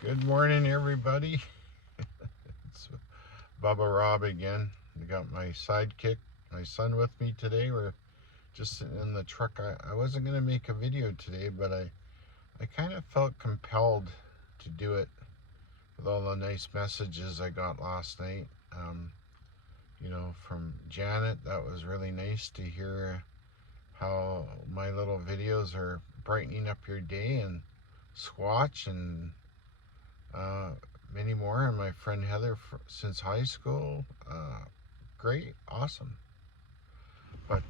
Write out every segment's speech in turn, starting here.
Good morning, everybody. It's Bubba Rob again. I got my sidekick, my son, with me today. We're just sitting in the truck. I wasn't going to make a video today, but I kind of felt compelled to do it with all the nice messages I got last night. From Janet. That was really nice to hear how my little videos are brightening up your day, and Squatch and many more, and my friend Heather since high school. Great, awesome. But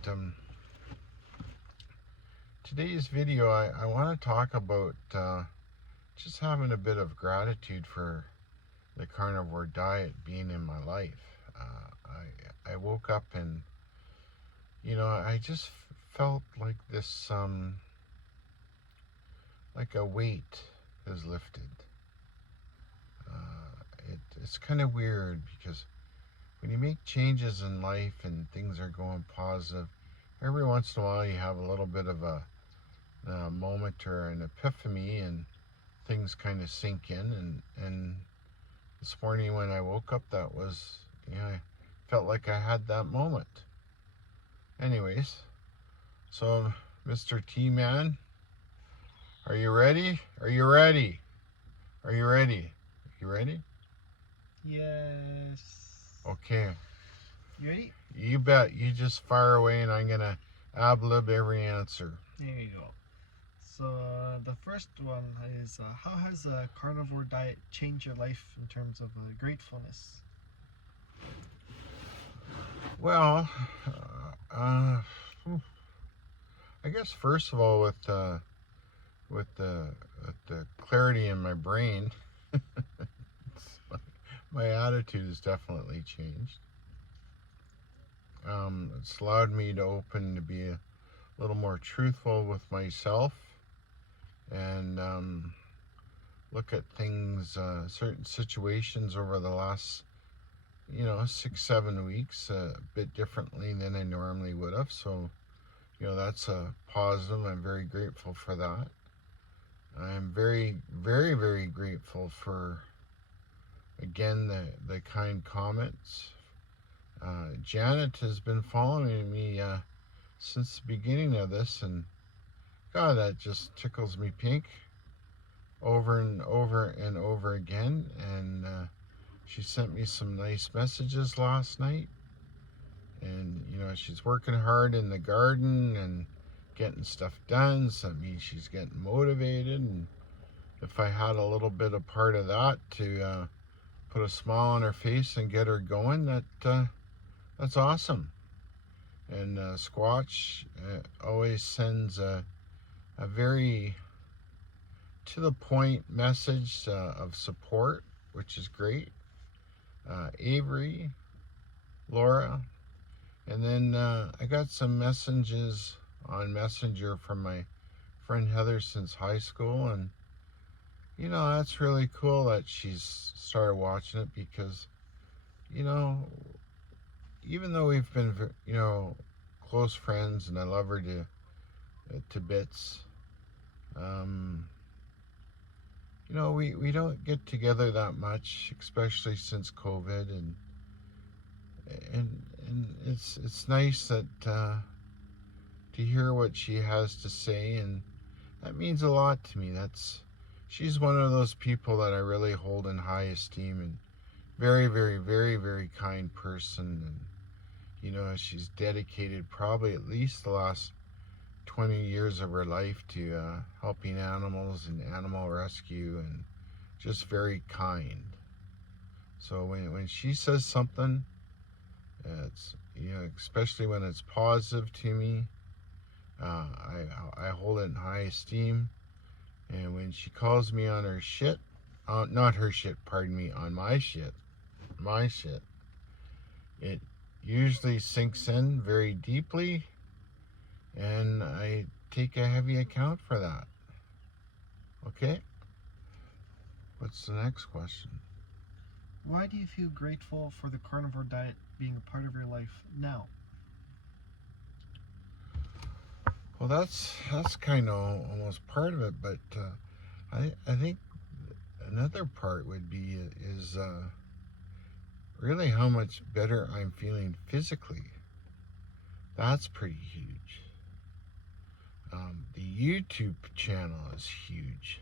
today's video, I want to talk about just having a bit of gratitude for the carnivore diet being in my life. I woke up and I just felt like this like a weight is lifted. It's kind of weird because when you make changes in life and things are going positive, every once in a while you have a little bit of a moment or an epiphany, and things kind of sink in. And this morning when I woke up, that was, I felt like I had that moment. Anyways, so Mr. T-Man, are you ready? Are you ready? Are you ready? You ready? Yes. Okay. You ready? You bet. You just fire away, and I'm gonna ad-lib every answer. There you go. So the first one is how has a carnivore diet changed your life in terms of gratefulness? Well, I guess first of all, with the clarity in my brain, my attitude has definitely changed. It's allowed me to be a little more truthful with myself, and look at things, certain situations over the last 6-7 weeks a bit differently than I normally would have. So that's a positive. I'm very grateful for that. I'm very, very, very grateful for, again, the kind comments. Janet has been following me since the beginning of this, and God, that just tickles me pink over and over and over again. And she sent me some nice messages last night, and she's working hard in the garden and getting stuff done, so that means she's getting motivated. And if I had a little bit of part of that to put a smile on her face and get her going, that's awesome. And Squatch always sends a very to the point message of support, which is great. Avery, Laura, and then I got some messages on Messenger from my friend Heather since high school, and that's really cool that she's started watching it, because even though we've been close friends and I love her to bits, we don't get together that much, especially since COVID, and it's nice that to hear what she has to say, and that means a lot to me. She's one of those people that I really hold in high esteem, and very, very, very, very kind person. And she's dedicated probably at least the last 20 years of her life to helping animals and animal rescue, and just very kind. So when she says something, it's especially when it's positive to me, I hold it in high esteem. And when she calls me on her shit, not her shit, pardon me, on my shit, it usually sinks in very deeply, and I take a heavy account for that. Okay? What's the next question? Why do you feel grateful for the carnivore diet being a part of your life now? Well, that's kind of almost part of it, but I think another part would be is really how much better I'm feeling physically. That's pretty huge. The YouTube channel is huge.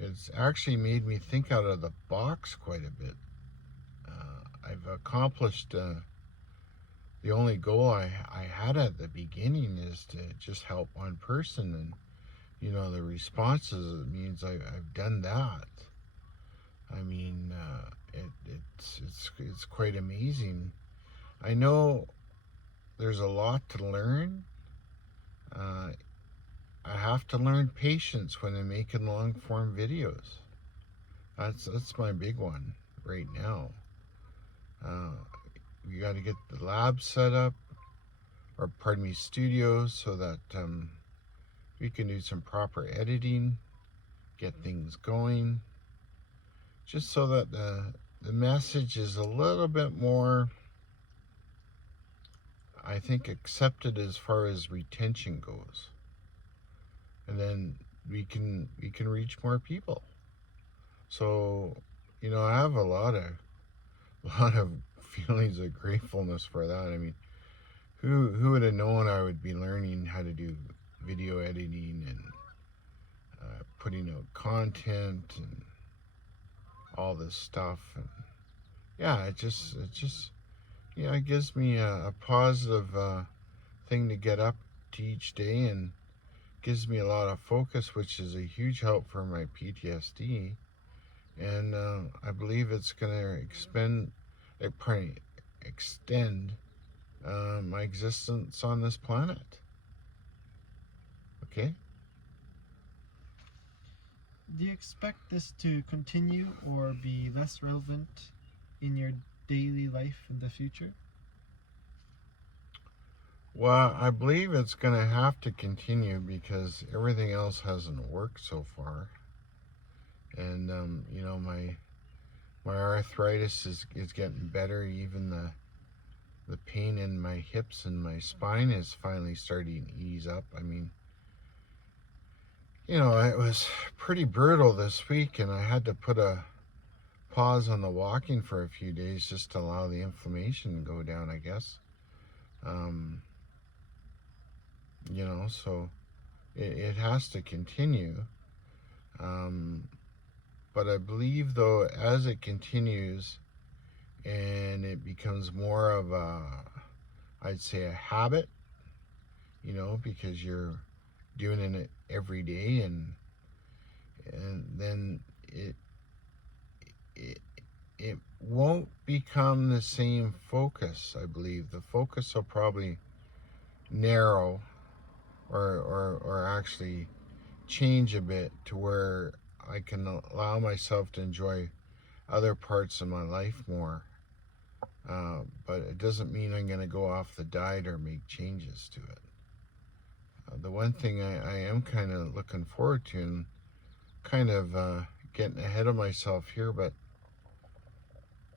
It's actually made me think out of the box quite a bit. I've accomplished the only goal I had at the beginning is to just help one person, and the responses, it means I've done that. I mean, it's quite amazing. I know there's a lot to learn. I have to learn patience when I'm making long form videos. That's my big one right now. We got to get the lab set up, or pardon me, studio, so that we can do some proper editing, get things going, just so that the message is a little bit more, I think, accepted as far as retention goes, and then we can reach more people. So I have a lot of feelings of gratefulness for that. I mean, who would have known I would be learning how to do video editing and putting out content and all this stuff. And yeah, it just it gives me a positive thing to get up to each day, and gives me a lot of focus, which is a huge help for my PTSD. And I believe it's going to extend my existence on this planet. Okay? Do you expect this to continue or be less relevant in your daily life in the future? Well, I believe it's going to have to continue because everything else hasn't worked so far. And, my arthritis is getting better. Even the pain in my hips and my spine is finally starting to ease up. I mean, it was pretty brutal this week, and I had to put a pause on the walking for a few days just to allow the inflammation to go down, I guess. So it has to continue. But I believe, though, as it continues and it becomes more of I'd say a habit, because you're doing it every day, and then it won't become the same focus. I believe the focus will probably narrow or actually change a bit to where I can allow myself to enjoy other parts of my life more. But it doesn't mean I'm going to go off the diet or make changes to it. The one thing I am kind of looking forward to, and kind of getting ahead of myself here, but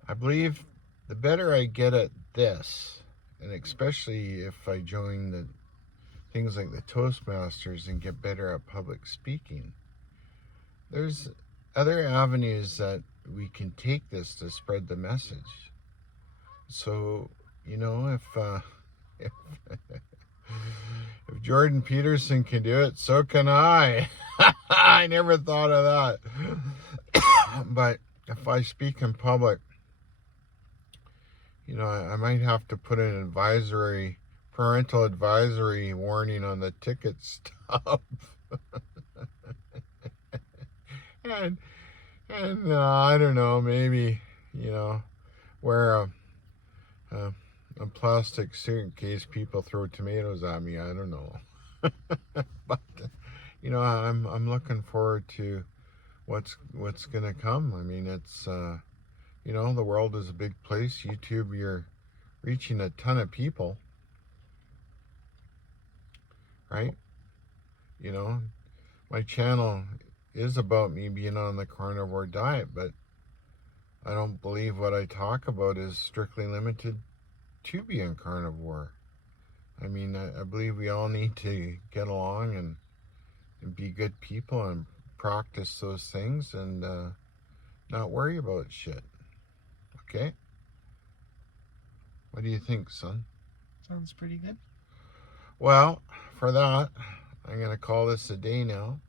I believe the better I get at this, and especially if I join the things like the Toastmasters and get better at public speaking, there's other avenues that we can take this to spread the message. So, if if Jordan Peterson can do it, so can I. I never thought of that. But if I speak in public, I might have to put an parental advisory warning on the ticket stub. and I don't know, maybe, wear a plastic suit in case people throw tomatoes at me. I don't know. But I'm looking forward to what's gonna come. I mean, it's the world is a big place. YouTube, you're reaching a ton of people, right? My channel is about me being on the carnivore diet, but I don't believe what I talk about is strictly limited to being carnivore. I mean, I believe we all need to get along and be good people and practice those things and not worry about shit. Okay? What do you think, son? Sounds pretty good. Well, for that, I'm going to call this a day now.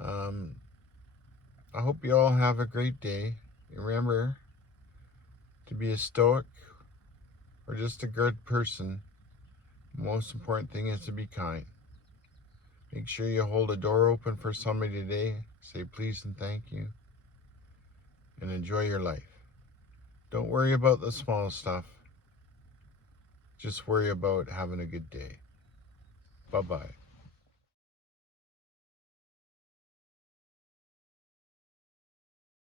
I hope you all have a great day. Remember to be a stoic or just a good person. The most important thing is to be kind. Make sure you hold a door open for somebody today. Say please and thank you. And enjoy your life. Don't worry about the small stuff. Just worry about having a good day. Bye-bye.